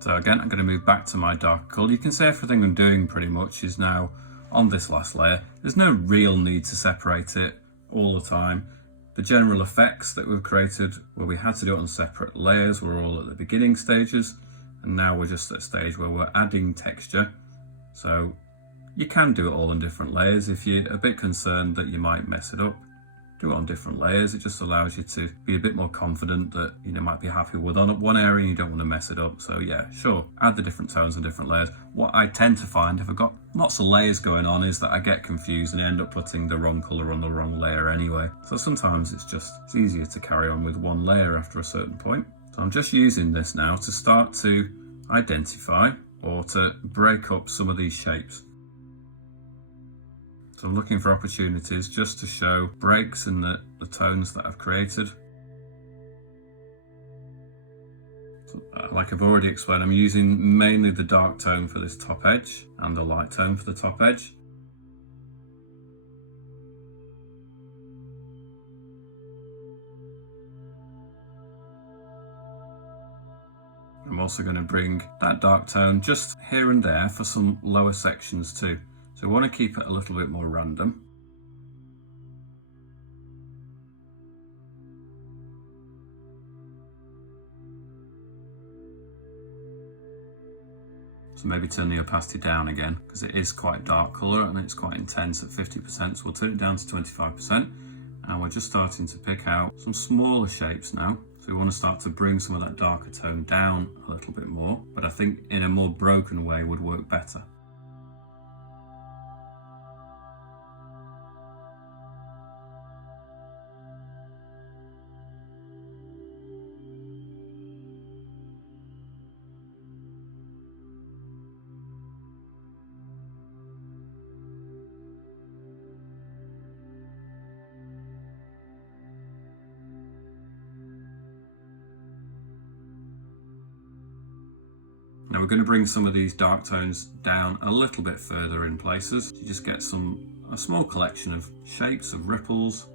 So again, I'm going to move back to my dark colour. You can see everything I'm doing pretty much is now on this last layer. There's no real need to separate it all the time. The general effects that we've created where we had to do it on separate layers were all at the beginning stages, and now we're just at a stage where we're adding texture. So you can do it all on different layers. If you're a bit concerned that you might mess it up, do it on different layers. It just allows you to be a bit more confident that you might be happy with on one area and you don't want to mess it up. So yeah, sure, add the different tones and different layers. What I tend to find if I've got lots of layers going on is that I get confused and I end up putting the wrong colour on the wrong layer anyway. So sometimes it's easier to carry on with one layer after a certain point. So I'm just using this now to start to identify or to break up some of these shapes. So I'm looking for opportunities just to show breaks in the tones that I've created. So, like I've already explained, I'm using mainly the dark tone for this top edge and the light tone for the top edge. I'm also going to bring that dark tone just here and there for some lower sections too. So we want to keep it a little bit more random. So maybe turn the opacity down again, because it is quite dark colour and it's quite intense at 50%. So we'll turn it down to 25%. And we're just starting to pick out some smaller shapes now. So we want to start to bring some of that darker tone down a little bit more, but I think in a more broken way would work better. Now we're going to bring some of these dark tones down a little bit further in places. You just get a small collection of shapes, of ripples.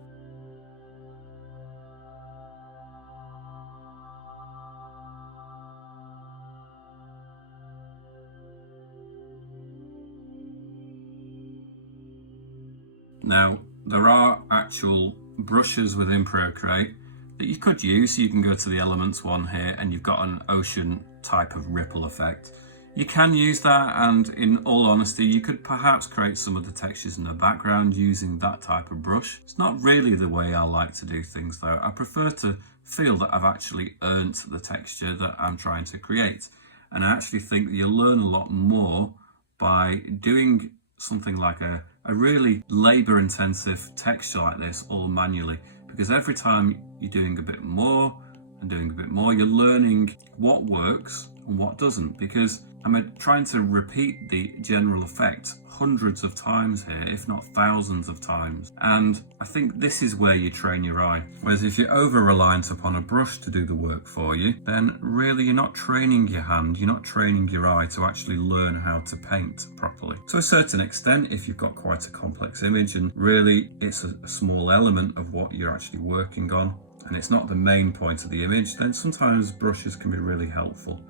Now there are actual brushes within Procreate that you could use. You can go to the Elements one here and you've got an ocean type of ripple effect. You can use that, and in all honesty you could perhaps create some of the textures in the background using that type of brush. It's not really the way I like to do things though. I prefer to feel that I've actually earned the texture that I'm trying to create, and I actually think that you'll learn a lot more by doing something like a really labour intensive texture like this all manually, because every time you're doing a bit more and doing a bit more, you're learning what works and what doesn't, because I'm trying to repeat the general effect hundreds of times here, if not thousands of times. And I think this is where you train your eye. Whereas if you're over-reliant upon a brush to do the work for you, then really you're not training your hand, you're not training your eye to actually learn how to paint properly. To a certain extent, if you've got quite a complex image and really it's a small element of what you're actually working on, and it's not the main point of the image, then sometimes brushes can be really helpful.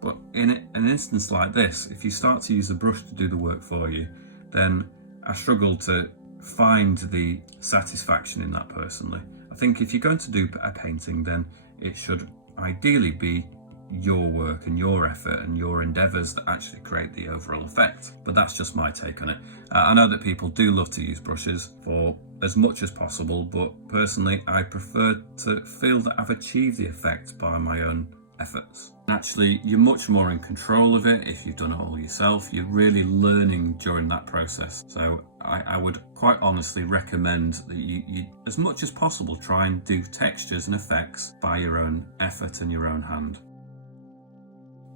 But in an instance like this, if you start to use a brush to do the work for you, then I struggle to find the satisfaction in that personally. I think if you're going to do a painting, then it should ideally be your work and your effort and your endeavours that actually create the overall effect. But that's just my take on it. I know that people do love to use brushes for as much as possible, but personally I prefer to feel that I've achieved the effect by my own efforts. Actually, you're much more in control of it if you've done it all yourself. You're really learning during that process. So I would quite honestly recommend that you, as much as possible, try and do textures and effects by your own effort and your own hand.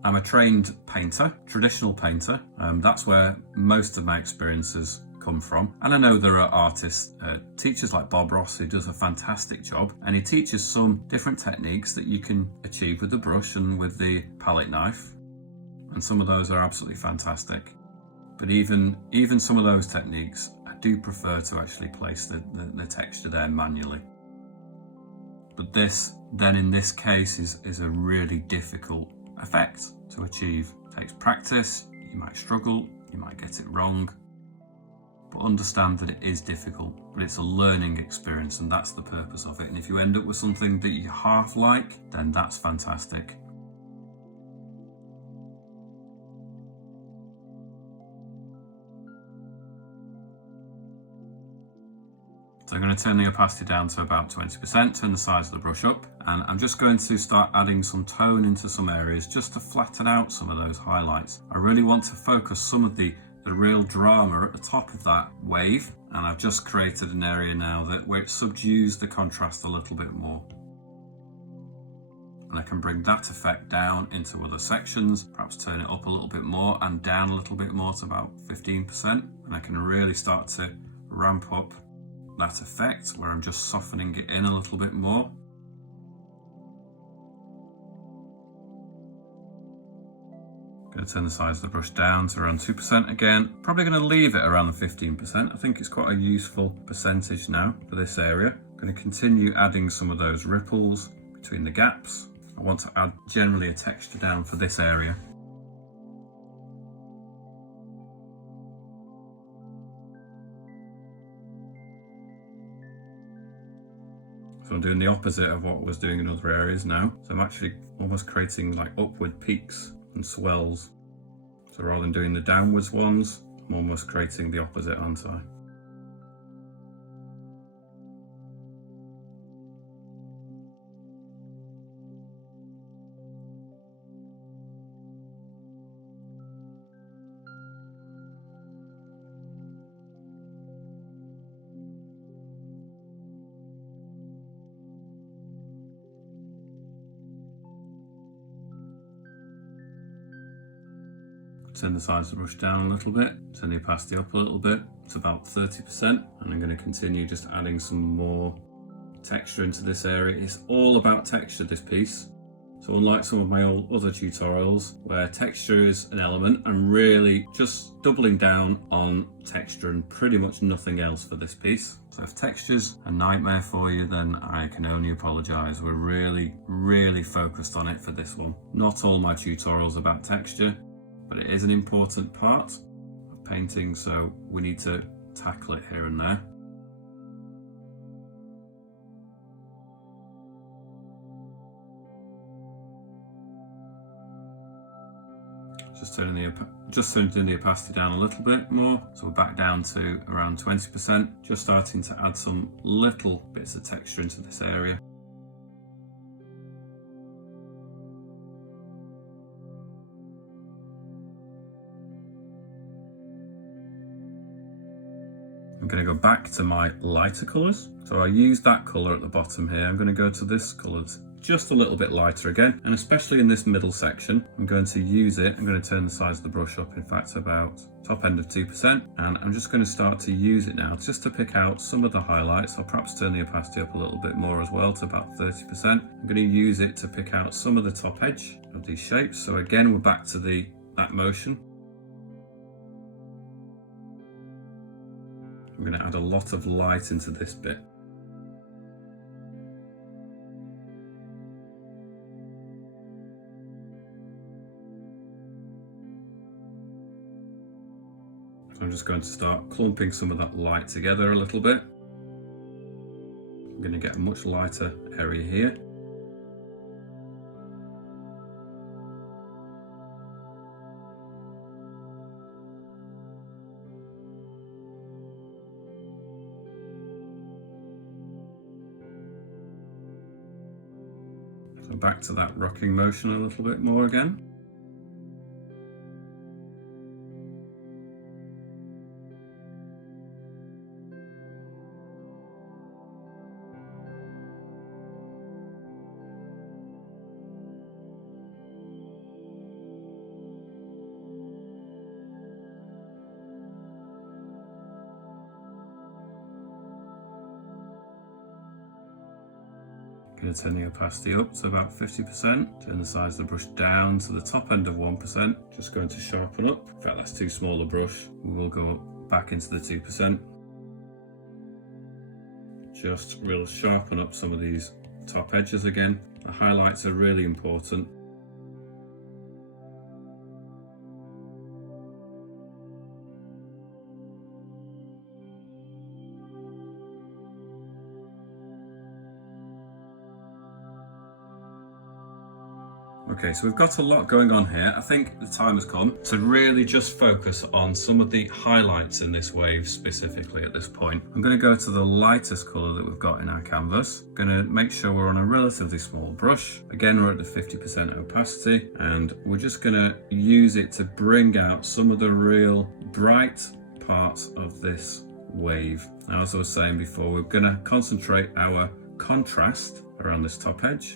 I'm a trained painter, traditional painter. That's where most of my experiences come from. And I know there are artists, teachers like Bob Ross, who does a fantastic job, and he teaches some different techniques that you can achieve with the brush and with the palette knife, and some of those are absolutely fantastic. But even some of those techniques, I do prefer to actually place the texture there manually. But this, then in this case, is a really difficult effect to achieve. It takes practice, you might struggle, you might get it wrong, but understand that it is difficult, but it's a learning experience, and that's the purpose of it. And if you end up with something that you half like, then that's fantastic. So I'm going to turn the opacity down to about 20%, turn the size of the brush up, and I'm just going to start adding some tone into some areas just to flatten out some of those highlights. I really want to focus some of the real drama at the top of that wave, and I've just created an area now where it subdues the contrast a little bit more. And I can bring that effect down into other sections, perhaps turn it up a little bit more and down a little bit more to about 15%, and I can really start to ramp up that effect where I'm just softening it in a little bit more. Going to turn the size of the brush down to around 2% again. Probably going to leave it around the 15%. I think it's quite a useful percentage now for this area. I'm going to continue adding some of those ripples between the gaps. I want to add generally a texture down for this area. So I'm doing the opposite of what I was doing in other areas now. So I'm actually almost creating like upward peaks and swells. So rather than doing the downwards ones, I'm almost creating the opposite, aren't I? Turn the size of the brush down a little bit, turn the opacity up a little bit, it's about 30%, and I'm going to continue just adding some more texture into this area. It's all about texture, this piece. So unlike some of my other tutorials where texture is an element, I'm really just doubling down on texture and pretty much nothing else for this piece. So if texture's a nightmare for you, then I can only apologise. We're really focused on it for this one. Not all my tutorials are about texture, but it is an important part of painting, so we need to tackle it here and there. Just turning the opacity down a little bit more, so we're back down to around 20%. Just starting to add some little bits of texture into this area. I'm going to go back to my lighter colours. So I used that colour at the bottom here. I'm going to go to this colour just a little bit lighter again, and especially in this middle section, I'm going to use it. I'm going to turn the size of the brush up, in fact, about top end of 2%, and I'm just going to start to use it now just to pick out some of the highlights. I'll perhaps turn the opacity up a little bit more as well to about 30%. I'm going to use it to pick out some of the top edge of these shapes. So again, we're back to that motion. I'm going to add a lot of light into this bit. So I'm just going to start clumping some of that light together a little bit. I'm going to get a much lighter area here. So back to that rocking motion a little bit more again. Going to turn the opacity up to about 50%, turn the size of the brush down to the top end of 1%, just going to sharpen up. In fact, that's too small a brush. We will go back into the 2%. Just real sharpen up some of these top edges again. The highlights are really important. Okay, so we've got a lot going on here. I think the time has come to really just focus on some of the highlights in this wave specifically at this point. I'm going to go to the lightest colour that we've got in our canvas. I'm going to make sure we're on a relatively small brush. Again, we're at the 50% opacity, and we're just going to use it to bring out some of the real bright parts of this wave. Now, as I was saying before, we're going to concentrate our contrast around this top edge.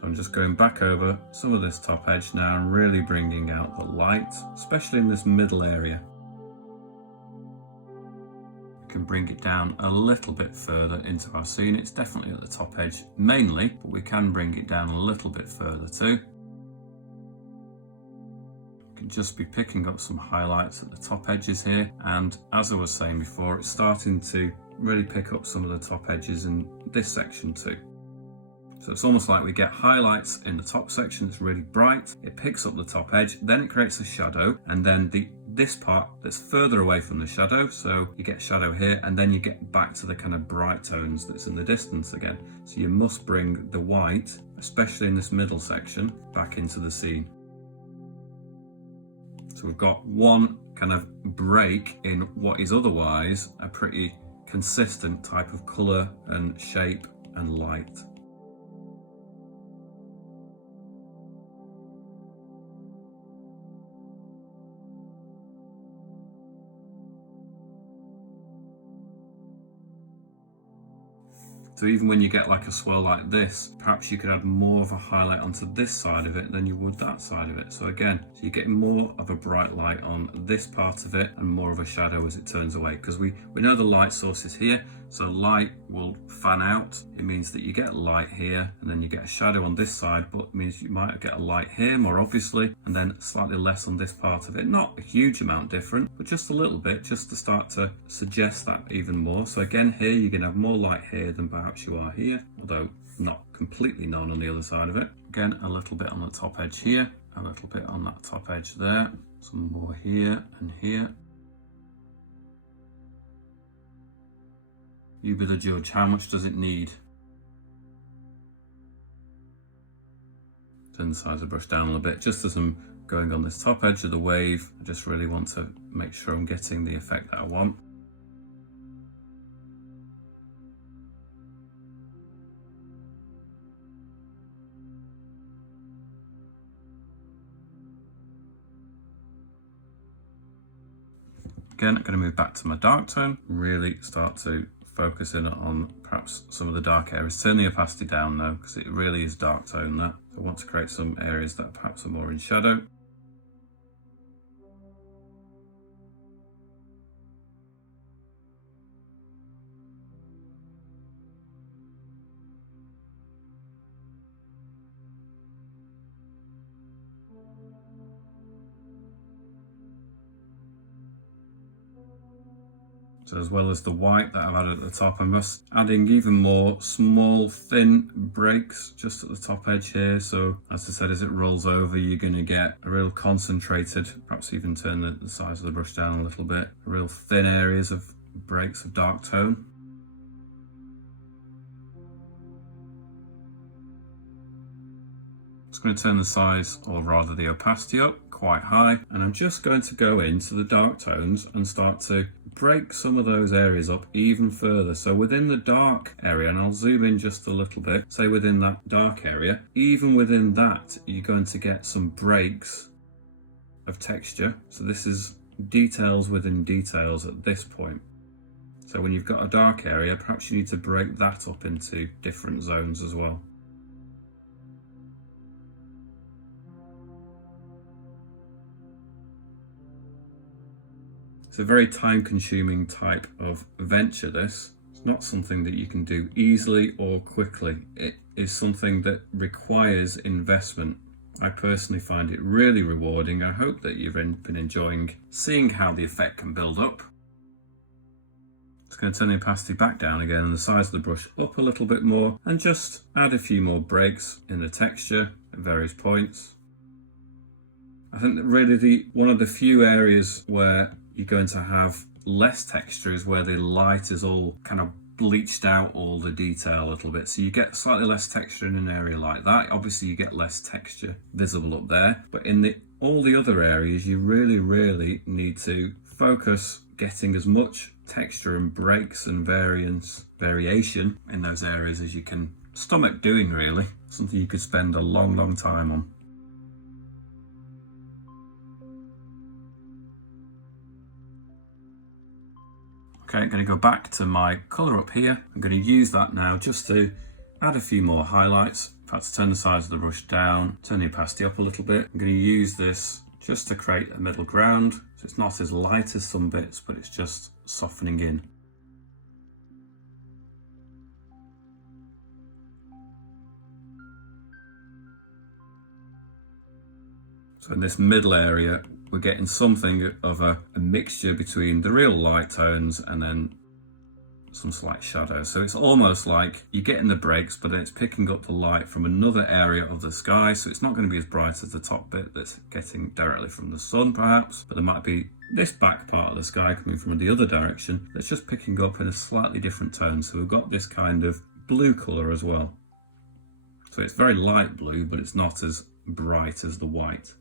So I'm just going back over some of this top edge now and really bringing out the light, especially in this middle area. We can bring it down a little bit further into our scene. It's definitely at the top edge mainly, but we can bring it down a little bit further too. We can just be picking up some highlights at the top edges here, and as I was saying before, it's starting to really pick up some of the top edges in this section too. So it's almost like we get highlights in the top section, it's really bright, it picks up the top edge, then it creates a shadow, and then this part that's further away from the shadow, so you get shadow here, and then you get back to the kind of bright tones that's in the distance again. So you must bring the white, especially in this middle section, back into the scene. So we've got one kind of break in what is otherwise a pretty consistent type of colour and shape and light. So even when you get like a swirl like this, perhaps you could add more of a highlight onto this side of it than you would that side of it. So again, so you're getting more of a bright light on this part of it and more of a shadow as it turns away, because we know the light source is here, so light will fan out. It means that you get light here and then you get a shadow on this side, but it means you might get a light here more obviously, and then slightly less on this part of it. Not a huge amount different, but just a little bit, just to start to suggest that even more. So again, here you're going to have more light here than perhaps you are here, although not completely none on the other side of it. Again, a little bit on the top edge here, a little bit on that top edge there, some more here and here. You be the judge. How much does it need? Turn the size of the brush down a little bit, just as I'm going on this top edge of the wave. I just really want to make sure I'm getting the effect that I want. Again, I'm going to move back to my dark tone, really start to focus in on perhaps some of the dark areas. Turn the opacity down though, because it really is dark tone that. So I want to create some areas that perhaps are more in shadow. So as well as the white that I've added at the top, I'm just adding even more small thin breaks just at the top edge here. So as I said, as it rolls over, you're going to get a real concentrated, perhaps even turn the size of the brush down a little bit, real thin areas of breaks of dark tone. Just going to turn the size, or rather the opacity, up quite high, and I'm just going to go into the dark tones and start to break some of those areas up even further. So within the dark area, and I'll zoom in just a little bit, say within that dark area, even within that you're going to get some breaks of texture. So this is details within details at this point. So when you've got a dark area, perhaps you need to break that up into different zones as well. It's a very time-consuming type of venture, this. It's not something that you can do easily or quickly. It is something that requires investment. I personally find it really rewarding. I hope that you've been enjoying seeing how the effect can build up. Just going to turn the opacity back down again and the size of the brush up a little bit more, and just add a few more breaks in the texture at various points. I think that really one of the few areas where you're going to have less texture is where the light is all kind of bleached out all the detail a little bit, so you get slightly less texture in an area like that. Obviously you get less texture visible up there, but in all the other areas you really need to focus getting as much texture and breaks and variation in those areas as you can stomach doing, really. Something you could spend a long time on. Okay, I'm going to go back to my colour up here. I'm going to use that now just to add a few more highlights. In fact, turn the size of the brush down, turn the opacity up a little bit. I'm going to use this just to create a middle ground. So it's not as light as some bits, but it's just softening in. So in this middle area, we're getting something of a mixture between the real light tones and then some slight shadows. So it's almost like you're getting the breaks, but then it's picking up the light from another area of the sky. So it's not going to be as bright as the top bit that's getting directly from the sun, perhaps, but there might be this back part of the sky coming from the other direction that's just picking up in a slightly different tone. So we've got this kind of blue colour as well. So it's very light blue, but it's not as bright as the white.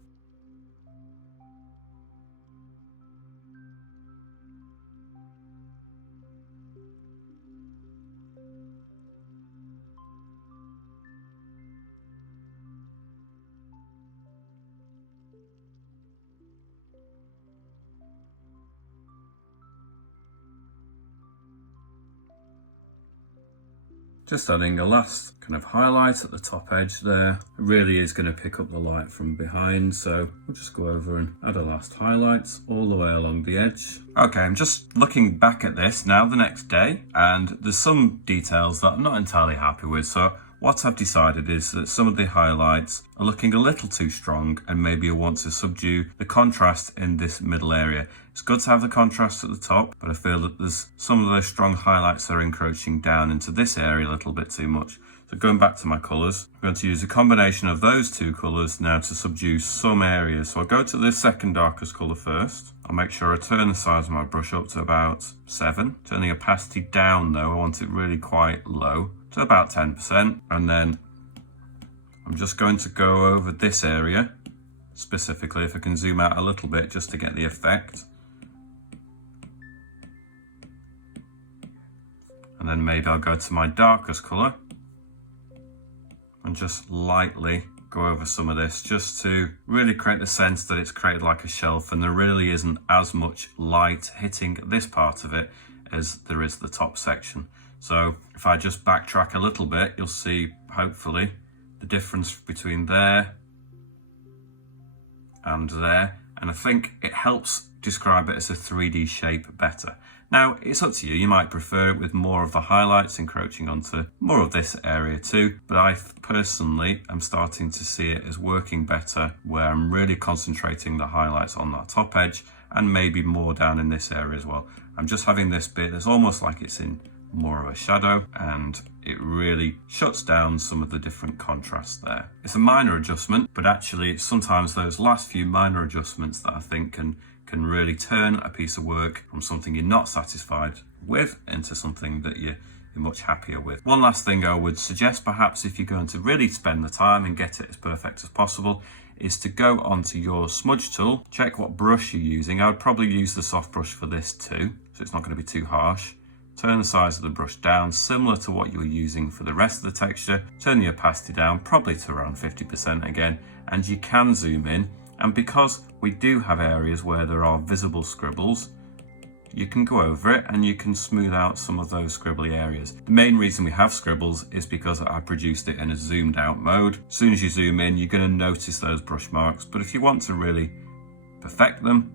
Just adding a last kind of highlight at the top edge there. It really is going to pick up the light from behind, so we'll just go over and add a last highlight all the way along the edge. Okay, I'm just looking back at this now the next day, and there's some details that I'm not entirely happy with. So what I've decided is that some of the highlights are looking a little too strong, and maybe I want to subdue the contrast in this middle area. It's good to have the contrast at the top, but I feel that there's some of those strong highlights that are encroaching down into this area a little bit too much. So going back to my colours, I'm going to use a combination of those two colours now to subdue some areas. So I'll go to this second darkest colour first. I'll make sure I turn the size of my brush up to about 7. Turn the opacity down though, I want it really quite low, to about 10%. And then I'm just going to go over this area specifically, if I can zoom out a little bit just to get the effect. And then maybe I'll go to my darkest colour and just lightly go over some of this, just to really create the sense that it's created like a shelf and there really isn't as much light hitting this part of it as there is the top section. So if I just backtrack a little bit, you'll see hopefully the difference between there and there, and I think it helps describe it as a 3D shape better. Now, it's up to you. You might prefer it with more of the highlights encroaching onto more of this area too, but I personally am starting to see it as working better, where I'm really concentrating the highlights on that top edge and maybe more down in this area as well. I'm just having this bit that's almost like it's in more of a shadow, and it really shuts down some of the different contrast there. It's a minor adjustment, but actually it's sometimes those last few minor adjustments that I think can really turn a piece of work from something you're not satisfied with into something that you're much happier with. One last thing I would suggest, perhaps if you're going to really spend the time and get it as perfect as possible, is to go onto your smudge tool, check what brush you're using. I would probably use the soft brush for this too, so it's not going to be too harsh. Turn the size of the brush down, similar to what you were using for the rest of the texture. Turn the opacity down, probably to around 50% again, and you can zoom in. And because we do have areas where there are visible scribbles, you can go over it and you can smooth out some of those scribbly areas. The main reason we have scribbles is because I produced it in a zoomed out mode. As soon as you zoom in, you're going to notice those brush marks, but if you want to really perfect them,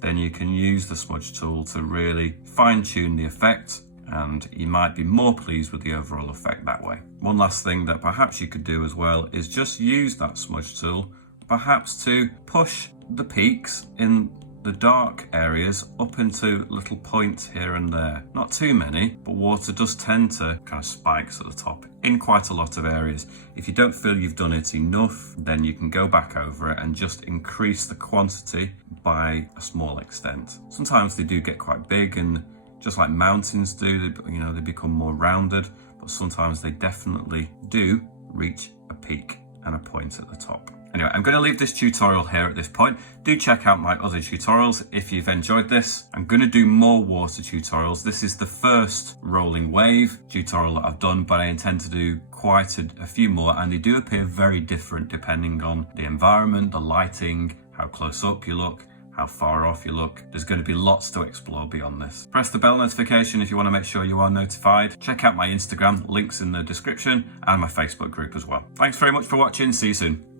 then you can use the smudge tool to really fine tune the effect, and you might be more pleased with the overall effect that way. One last thing that perhaps you could do as well is just use that smudge tool perhaps to push the peaks in the dark areas up into little points here and there. Not too many, but water does tend to kind of spikes at the top in quite a lot of areas. If you don't feel you've done it enough, then you can go back over it and just increase the quantity by a small extent. Sometimes they do get quite big, and just like mountains do. They become more rounded, but sometimes they definitely do reach a peak and a point at the top. Anyway, I'm going to leave this tutorial here at this point. Do check out my other tutorials if you've enjoyed this. I'm going to do more water tutorials. This is the first rolling wave tutorial that I've done, but I intend to do quite a few more, and they do appear very different depending on the environment, the lighting, how close up you look, how far off you look. There's going to be lots to explore beyond this. Press the bell notification if you want to make sure you are notified. Check out my Instagram, links in the description, and my Facebook group as well. Thanks very much for watching. See you soon.